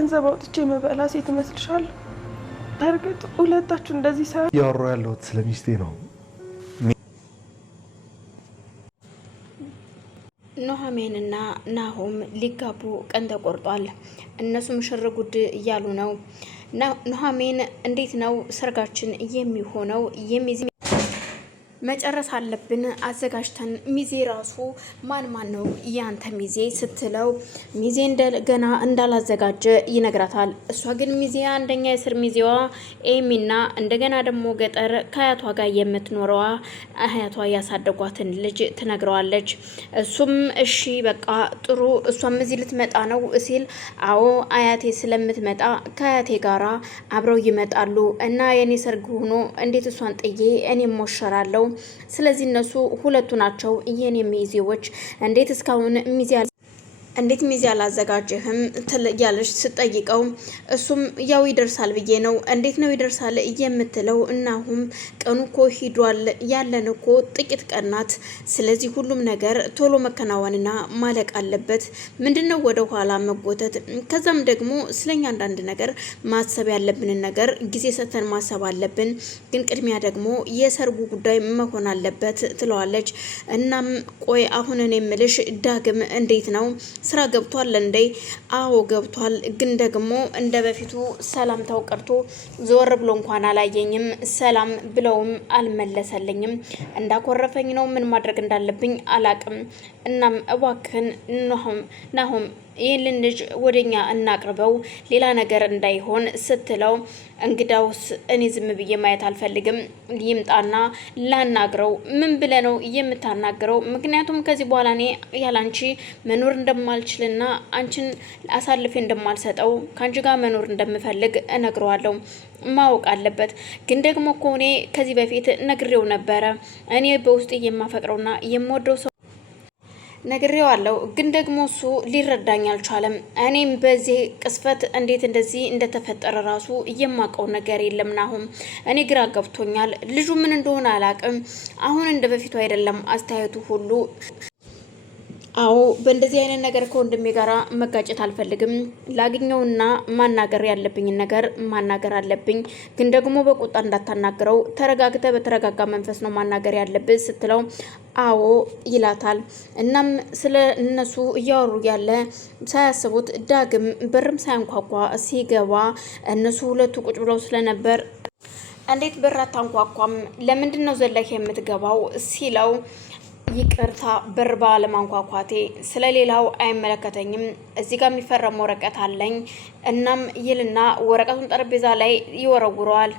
ገንዘብ አውጥቼ መበላ ሴት መስልሻል? እርግጥ ሁለታችሁ እንደዚህ ሳይሆን ያወራሁ ያለሁት ስለሚስቴ ነው። ኑሐሚንና ናሆም ሊጋቡ ቀን ተቆርጧል። እነሱም ሽር ጉድ እያሉ ነው። ኑሐሚን እንዴት ነው ሰርጋችን የሚሆነው? መጨረስ አለብን አዘጋጅተን ሚዜ ራሱ ማን ነው ያንተ ሚዜ ስትለው ሚዜ እንደገና እንዳላዘጋጀ ይነግራታል። እሷ ግን ሚዜ አንደኛ የስር ሚዜዋ ኤሚና እንደገና ደግሞ ገጠር ከአያቷ ጋር የምትኖረዋ አያቷ ያሳደጓትን ልጅ ትነግረዋለች። እሱም እሺ በቃ ጥሩ እሷም እዚህ ልትመጣ ነው ሲል አዎ አያቴ ስለምትመጣ ከአያቴ ጋራ አብረው ይመጣሉ እና የኔ ሰርግ ሆኖ እንዴት እሷን ጥዬ እኔ ሞሸራለሁ። ስለዚህ እነሱ ሁለቱ ናቸው የኔ ሚዜዎች። እንዴት ሚዜ አላዘጋጀህም ትያለሽ ስትጠይቀው እሱም ያው ይደርሳል ብዬ ነው። እንዴት ነው ይደርሳል የምትለው? እናሁም ቀኑ እኮ ሂዷል ያለን እኮ ጥቂት ቀናት። ስለዚህ ሁሉም ነገር ቶሎ መከናወንና ማለቅ አለበት። ምንድነው ወደ ኋላ መጎተት? ከዛም ደግሞ ስለኛ አንዳንድ ነገር ማሰብ ያለብንን ነገር ጊዜ ሰጥተን ማሰብ አለብን። ግን ቅድሚያ ደግሞ የሰርጉ ጉዳይ መሆን አለበት ትለዋለች። እናም ቆይ አሁን እኔ የምልሽ ዳግም እንዴት ነው ስራ ገብቷል እንዴ? አዎ ገብቷል። ግን ደግሞ እንደ በፊቱ ሰላምታው ቀርቶ ዞር ብሎ እንኳን አላየኝም። ሰላም ብለውም አልመለሰልኝም። እንዳኮረፈኝ ነው። ምን ማድረግ እንዳለብኝ አላቅም። እናም እባክህን ናሆም ይህንን ልጅ ወደኛ እናቅርበው ሌላ ነገር እንዳይሆን ስትለው እንግዳውስ እኔ ዝም ብዬ ማየት አልፈልግም። ይምጣና ላናግረው። ምን ብለ ነው የምታናግረው? ምክንያቱም ከዚህ በኋላ እኔ ያላንቺ መኖር እንደማልችልና አንቺን አሳልፌ እንደማልሰጠው ከአንቺ ጋር መኖር እንደምፈልግ እነግረዋለሁ። ማወቅ አለበት። ግን ደግሞ እኮ እኔ ከዚህ በፊት ነግሬው ነበረ እኔ በውስጥ የማፈቅረውና የምወደው ሰው ነግሬዋለሁ። ግን ደግሞ እሱ ሊረዳኝ አልቻለም። እኔም በዚህ ቅስፈት እንዴት እንደዚህ እንደተፈጠረ ራሱ የማውቀው ነገር የለም። ናሁም እኔ ግራ ገብቶኛል። ልጁ ምን እንደሆነ አላውቅም። አሁን እንደ በፊቱ አይደለም አስተያየቱ ሁሉ። አዎ በእንደዚህ አይነት ነገር ከወንድሜ ጋራ መጋጨት አልፈልግም። ላግኘውና ማናገር ያለብኝን ነገር ማናገር አለብኝ። ግን ደግሞ በቁጣ እንዳታናግረው፣ ተረጋግተ በተረጋጋ መንፈስ ነው ማናገር ያለብህ ስትለው አዎ ይላታል። እናም ስለ እነሱ እያወሩ ያለ ሳያስቡት ዳግም በርም ሳያንኳኳ ሲገባ እነሱ ሁለቱ ቁጭ ብለው ስለነበር እንዴት በር አታንኳኳም? ለምንድን ነው ዘለህ የምትገባው ሲለው ይቅርታ በር ባለማንኳኳቴ ስለሌላው አይመለከተኝም። እዚህ ጋር የሚፈረም ወረቀት አለኝ። እናም ይልና ወረቀቱን ጠረጴዛ ላይ ይወረውረዋል።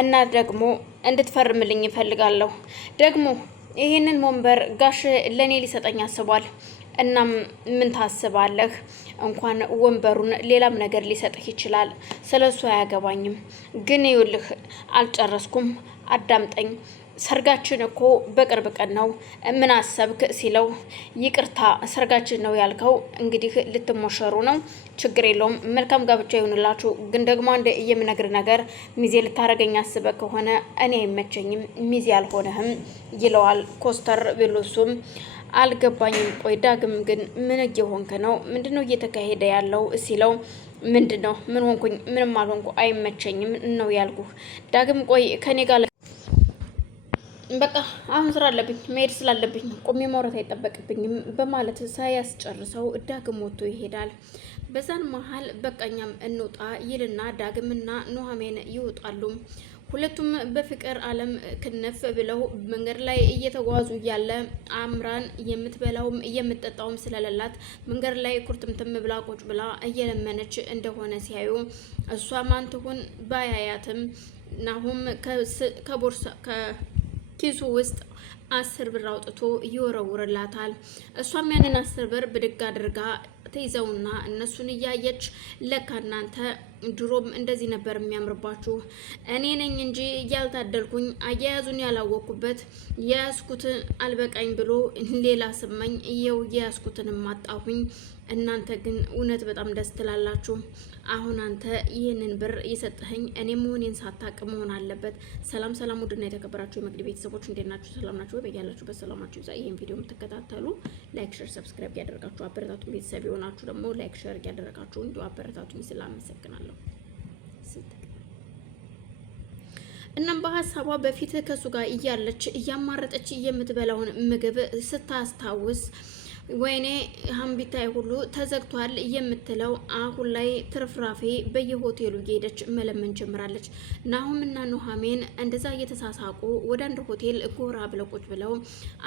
እና ደግሞ እንድትፈርምልኝ ይፈልጋለሁ። ደግሞ ይህንን ወንበር ጋሽ ለኔ ሊሰጠኝ አስቧል። እናም ምን ታስባለህ? እንኳን ወንበሩን ሌላም ነገር ሊሰጥህ ይችላል። ስለሱ አያገባኝም። ግን ይኸውልህ አልጨረስኩም፣ አዳምጠኝ። ሰርጋችን እኮ በቅርብ ቀን ነው። ምን አሰብክ ሲለው ይቅርታ ሰርጋችን ነው ያልከው እንግዲህ ልትሞሸሩ ነው። ችግር የለውም መልካም ጋብቻ ይሁንላችሁ። ግን ደግሞ አንድ የምነግር ነገር ሚዜ ልታረገኝ አስበህ ከሆነ እኔ አይመቸኝም፣ ሚዜ አልሆነህም ይለዋል። ኮስተር ብሉሱም አልገባኝም። ቆይ ዳግም ግን ምን እየሆንክ ነው? ምንድነው እየተካሄደ ያለው ሲለው ምንድነው? ምን ሆንኩኝ? ምንም አልሆንኩ፣ አይመቸኝም ነው ያልኩህ። ዳግም ቆይ ከኔ ጋር በቃ አሁን ስራ አለብኝ መሄድ ስላለብኝ ቆሜ ማውራት አይጠበቅብኝም በማለት ሳያስጨርሰው ዳግም ወጥቶ ይሄዳል። በዛን መሀል በቃኛም እንውጣ ይልና ዳግምና ኑሐሚን ይወጣሉ። ሁለቱም በፍቅር ዓለም ክንፍ ብለው መንገድ ላይ እየተጓዙ እያለ አምራን የምትበላውም የምትጠጣውም ስለሌላት መንገድ ላይ ኩርትምትም ብላ ቁጭ ብላ እየለመነች እንደሆነ ሲያዩ እሷ ማን ትሁን ባያያትም ናሁም ከቦርሳ ኪሱ ውስጥ 10 ብር አውጥቶ ይወረውርላታል። እሷም ያንን 10 ብር ብድግ አድርጋ ተይዘውና እነሱን እያየች ለካ እናንተ ድሮም እንደዚህ ነበር የሚያምርባችሁ፣ እኔ ነኝ እንጂ ያልታደልኩኝ አያያዙን ያላወቅኩበት የያዝኩትን አልበቃኝ ብሎ ሌላ ስመኝ እየው የያዝኩትን ማጣሁኝ። እናንተ ግን እውነት በጣም ደስ ትላላችሁ። አሁን አንተ ይህንን ብር የሰጠኸኝ እኔ መሆኔን ሳታቅ መሆን አለበት። ሰላም ሰላም፣ ውድና የተከበራችሁ የመቅዲ ቤተሰቦች እንዴት ናችሁ? ሰላም ናችሁ ወይ? በያላችሁበት ሰላማችሁ ይብዛ። ይህን ቪዲዮ የምትከታተሉ ላይክ፣ ሼር፣ ሰብስክራይብ ያደረጋችሁ አበረታቱን። ቤተሰብ የሆናችሁ ደግሞ ላይክ፣ ሼር ያደረጋችሁ እንዲሁ አበረታቱኝ ስላመሰግናለሁ። እናም በሀሳቧ በፊት ከሱ ጋር እያለች እያማረጠች የምትበላውን ምግብ ስታስታውስ ወይኔ ሀምቢታይ ሁሉ ተዘግቷል የምትለው አሁን ላይ ትርፍራፌ በየሆቴሉ እየሄደች መለመን ጀምራለች። ናሆምና ኑሐሚን እንደዛ እየተሳሳቁ ወደ አንድ ሆቴል ጎራ ብለው ቁጭ ብለው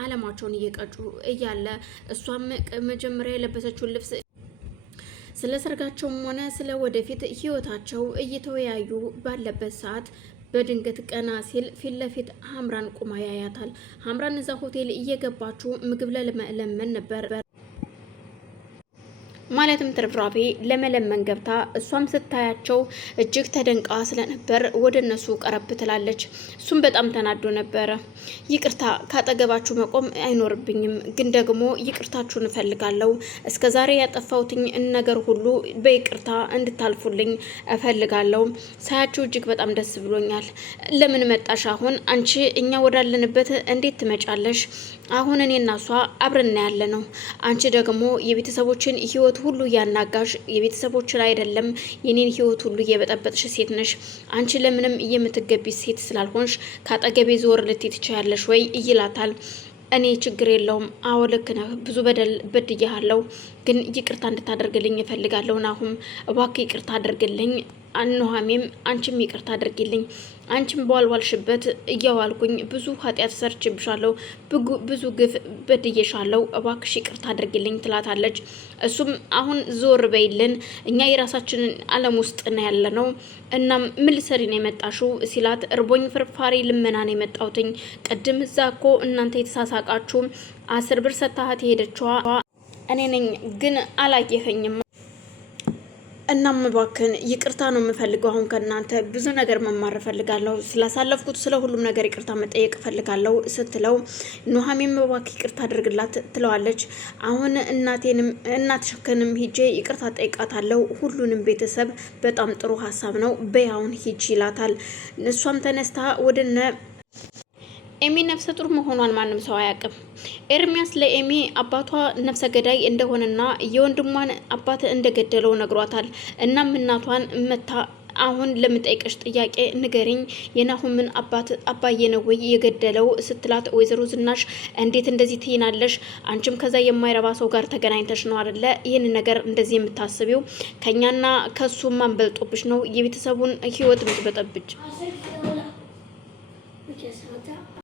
አለማቸውን እየቀጩ እያለ እሷም መጀመሪያ የለበሰችውን ልብስ ስለ ሰርጋቸውም ሆነ ስለ ወደፊት ህይወታቸው እየተወያዩ ባለበት ሰዓት በድንገት ቀና ሲል ፊት ለፊት ሀምራን ቁማ ያያታል። ሀምራን እዛ ሆቴል እየገባችው ምግብ ለመለመን ነበር። ማለትም ትርፍራፌ ለመለመን ገብታ እሷም ስታያቸው እጅግ ተደንቃ ስለነበር ወደ እነሱ ቀረብ ትላለች። እሱም በጣም ተናዶ ነበረ። ይቅርታ ካጠገባችሁ መቆም አይኖርብኝም፣ ግን ደግሞ ይቅርታችሁን እፈልጋለሁ። እስከዛሬ ያጠፋሁትኝ ነገር ሁሉ በይቅርታ እንድታልፉልኝ እፈልጋለሁ። ሳያችሁ እጅግ በጣም ደስ ብሎኛል። ለምን መጣሽ? አሁን አንቺ እኛ ወዳለንበት እንዴት ትመጫለሽ? አሁን እኔና እሷ አብረን ያለ ነው። አንቺ ደግሞ የቤተሰቦችን ህይወት ሁሉ ያናጋሽ፣ የቤተሰቦችን አይደለም የኔን ህይወት ሁሉ የበጠበጥሽ ሴት ነሽ። አንቺ ለምንም የምትገቢ ሴት ስላልሆንሽ ካጠገቤ ዞር ልትይ ትችያለሽ ወይ ይላታል። እኔ ችግር የለውም፣ አዎ ልክ ነህ፣ ብዙ በደል በድያለሁ፣ ግን ይቅርታ እንድታደርግልኝ እፈልጋለሁ። ናሁም እባክህ ይቅርታ አድርግልኝ። ኑሐሚንም አንቺም ይቅርታ አድርጊልኝ። አንቺም በዋልዋልሽበት እያዋልኩኝ ብዙ ኃጢአት ሰርችብሻለሁ፣ ብዙ ግፍ በድዬሻለሁ፣ እባክሽ ይቅርታ አድርጊልኝ ትላታለች። እሱም አሁን ዞር በይልን፣ እኛ የራሳችንን ዓለም ውስጥ ነው ያለነው። እናም ምን ልትሰሪ ነው የመጣሽው ሲላት፣ እርቦኝ ፍርፋሪ ልመና ነው የመጣሁትኝ። ቅድም እዛ እኮ እናንተ የተሳሳቃችሁ 10 ብር ሰታሃት የሄደችዋ እኔ ነኝ፣ ግን አላየኸኝም። እናም እባክህን ይቅርታ ነው የምፈልገው። አሁን ከእናንተ ብዙ ነገር መማር እፈልጋለሁ። ስላሳለፍኩት ስለ ሁሉም ነገር ይቅርታ መጠየቅ እፈልጋለሁ ስትለው ኑሐሚንም እባክህ ይቅርታ አድርግላት ትለዋለች። አሁን እናትሽንም ሂጄ ይቅርታ ጠይቃታለሁ። ሁሉንም ቤተሰብ በጣም ጥሩ ሀሳብ ነው፣ በይ አሁን ሂጅ ይላታል። እሷም ተነስታ ወደነ ኤሚ ነፍሰ ጡር መሆኗን ማንም ሰው አያውቅም። ኤርሚያስ ለኤሚ አባቷ ነፍሰ ገዳይ እንደሆነና የወንድሟን አባት እንደገደለው ነግሯታል። እናም እናቷን መታ አሁን ለምጠይቅሽ ጥያቄ ንገሪኝ፣ የናሁምን አባት አባዬ ነው ወይ የገደለው ስትላት፣ ወይዘሮ ዝናሽ እንዴት እንደዚህ ትይናለሽ? አንቺም ከዛ የማይረባ ሰው ጋር ተገናኝተሽ ነው አይደለ ይህን ነገር እንደዚህ የምታስቢው? ከኛና ከሱ ማን በልጦብሽ ነው የቤተሰቡን ህይወት የምትበጠብጭ?